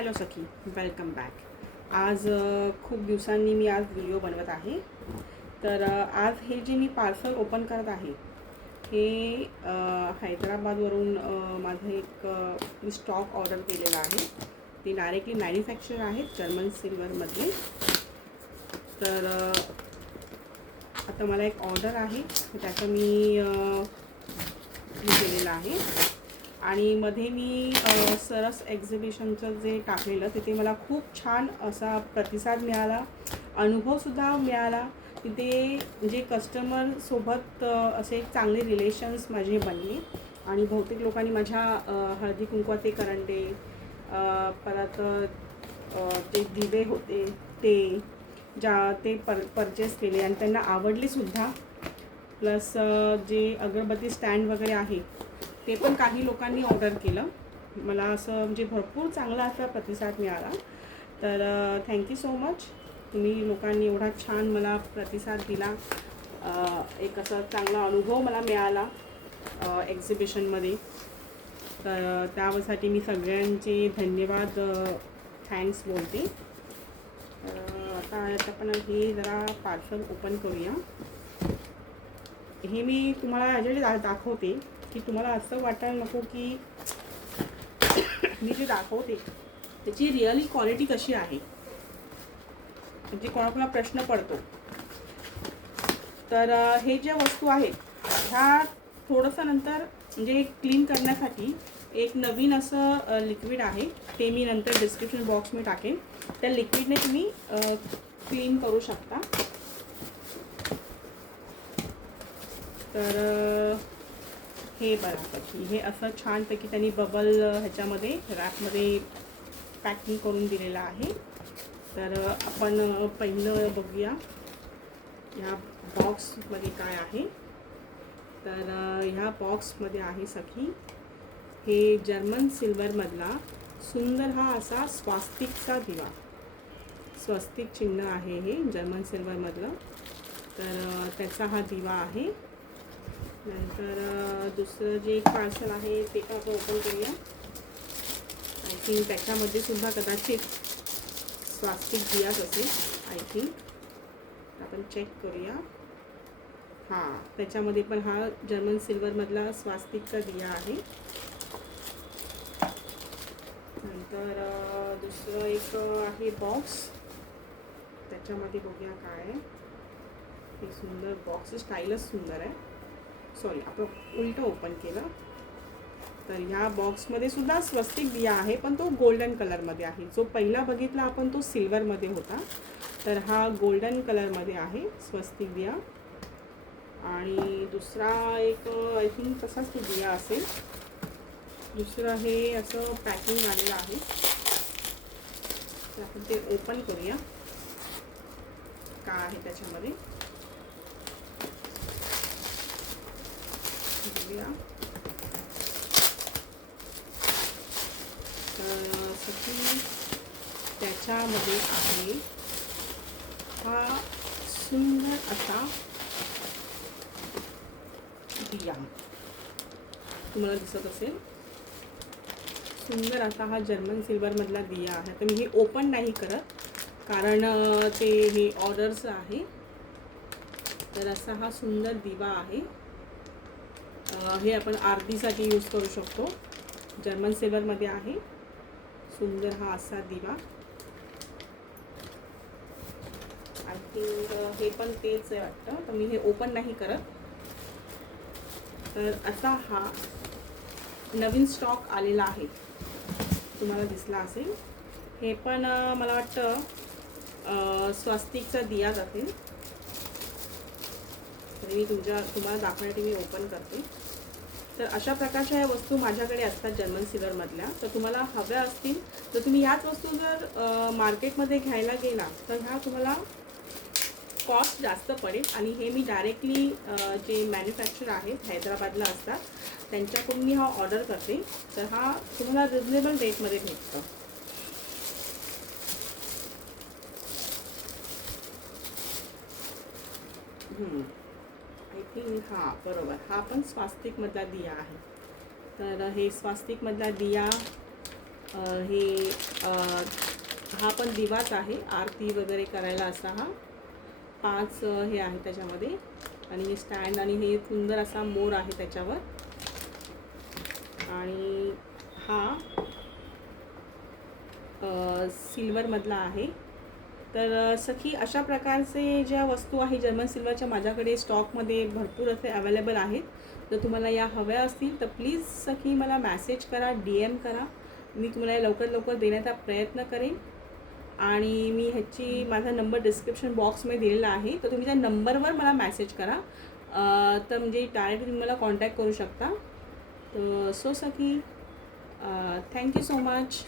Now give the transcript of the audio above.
Hello सखी, welcome back. आज खूप दिवसांनी मी आज व्हिडिओ बनवत आहे. तर आज हे जे मी पार्सल ओपन करत आहे हे हैदराबादवरून माझं एक मी स्टॉक ऑर्डर केलेला आहे. ते डायरेक्टली मॅन्युफॅक्चर आहेत जर्मन सिल्वरमधले. तर आता मला एक ऑर्डर आहे त्याचं मी केलेलं आहे. आणि मध्ये मी सरस एक्झिबिशनचं जे टाकलेलं तिथे मला खूप छान असा प्रतिसाद मिळाला, अनुभवसुद्धा मिळाला. तिथे जे कस्टमरसोबत असे एक चांगले रिलेशन्स माझे बनले आणि बहुतेक लोकांनी माझ्या हळदी कुंकवाचे करंडे, परत ते दिवे होते ते परचेस केले आणि त्यांना आवडलेसुद्धा. प्लस जे अगरबत्ती स्टँड वगैरे आहे ते पण काही लोकांनी ऑर्डर केलं. मला असं म्हणजे भरपूर चांगला असा प्रतिसाद मिळाला. तर थँक्यू सो मच. तुम्ही लोकांनी एवढा छान मला प्रतिसाद दिला. एक असा चांगला अनुभव मला मिळाला एक्झिबिशनमध्ये. तर त्यासाठी मी सगळ्यांचे धन्यवाद, थँक्स बोलते. आता आपण हे जरा पार्सल ओपन करूया. हे मी तुम्हाला ह्याच्यासाठी दाखवते की तुम्हाला असं वाटायला नको की मी जे दाखवते त्याची रिअली क्वालिटी कशी आहे. म्हणजे कोणाकोणा प्रश्न पडतो. तर हे ज्या वस्तू आहेत ह्या थोडंसं नंतर म्हणजे क्लीन करण्यासाठी एक नवीन असं लिक्विड आहे. ते मी नंतर डिस्क्रिप्शन बॉक्स मी टाकेन. त्या लिक्विडने तुम्ही क्लीन करू शकता. तर हे बघा, हे असं छानपैकी त्यांनी बबल ह्याच्यामध्ये रॅपमध्ये पॅकिंग करून दिलेलं आहे. तर आपण पहिलं बघूया ह्या बॉक्समध्ये काय आहे. तर ह्या बॉक्समध्ये आहे सखी हे जर्मन सिल्वरमधला सुंदर हा असा स्वास्तिकचा दिवा. स्वस्तिक चिन्ह आहे हे जर्मन सिल्वरमधलं. तर त्याचा हा दिवा आहे. नंतर दुसरं जे एक पार्सल आहे ते पण आपण ओपन करूया. आय थिंक त्याच्यामध्ये सुद्धा कदाचित स्वास्तिक दियाच असेल आय थिंक. आपण चेक करूया. हां, त्याच्यामध्ये पण हा जर्मन सिल्वरमधला स्वास्तिकचा दिया आहे. नंतर दुसरं एक आहे बॉक्स. त्याच्यामध्ये बघूया काय आहे. हे सुंदर बॉक्स स्टाईलच सुंदर आहे. सॉरी, आपण उलटं ओपन केलं. तर ह्या बॉक्समध्ये सुद्धा स्वस्तिक दिया आहे पण तो गोल्डन कलरमध्ये आहे. जो पहिला बघितला आपण तो सिल्वरमध्ये होता. तर हा गोल्डन कलरमध्ये आहे स्वस्तिक दिया. आणि दुसरा एक आय थिंक तसाच तो दिया असेल. दुसरं हे असं पॅकिंग आलेलं आहे. तर आपण ते ओपन करूया काय आहे त्याच्यामध्ये. तर सखी त्याच्यामध्ये आहे हा सुंदर असा दिया. तुम्हाला दिसत असेल सुंदर असा हा जर्मन सिल्वरमधला दिया आहे. तर मी हे ओपन नाही करत कारण ते हे ऑर्डर्स आहे. तर असा हा सुंदर दिवा आहे. हे आपण आरतीसाठी यूज करू शकतो. जर्मन सिल्वरमध्ये आहे. सुंदर हा असा दिवा. आय थिंक हे पण तेच आहे वाटतं. तर मी हे ओपन नाही करत. तर असा हा नवीन स्टॉक आलेला आहे. तुम्हाला दिसला असेल. हे पण मला वाटतं स्वस्तिकचा दियाच असेल. तरी मी तुम्हाला दाखवण्यासाठी मी ओपन करते. तर अशा प्रकारच्या ह्या वस्तू माझ्याकडे असतात जर्मन सिल्वरमधल्या. तर तुम्हाला हव्या असतील तर तुम्ही ह्याच वस्तू जर मार्केटमध्ये घ्यायला गेला तर ह्या तुम्हाला कॉस्ट जास्त पडेल. आणि हे मी डायरेक्टली जे मॅन्युफॅक्चर आहेत हैदराबादला असतात त्यांच्याकडून मी हा ऑर्डर करते. तर हा तुम्हाला रिजनेबल रेटमध्ये भेटतं. आय थिंक हां बरोबर, हा पण स्वास्तिकमधला दिया आहे. तर हे स्वास्तिकमधला दिया हे हा पण दिवाच आहे, आरती वगैरे करायला असा हा 5 हे आहे त्याच्यामध्ये. आणि हे स्टँड आणि हे सुंदर असा मोर आहे त्याच्यावर. आणि हा सिल्वरमधला आहे. तर सखी अशा प्रकारचे ज्या वस्तू आहे जर्मन सिल्वरच्या माझ्याकडे स्टॉकमध्ये भरपूर असे अवेलेबल आहेत. जर तुम्हाला या हव्या असतील तर प्लीज सखी मला मॅसेज करा, DM करा. मी तुम्हाला लवकर लवकर देण्याचा प्रयत्न करेन. आणि मी ह्याची माझा नंबर डिस्क्रिप्शन बॉक्समध्ये दिलेला आहे, तर तुम्ही त्या नंबरवर मला मॅसेज करा. तर म्हणजे डायरेक्ट तुम्ही मला कॉन्टॅक्ट करू शकता. तर सो सखी, थँक्यू सो मच.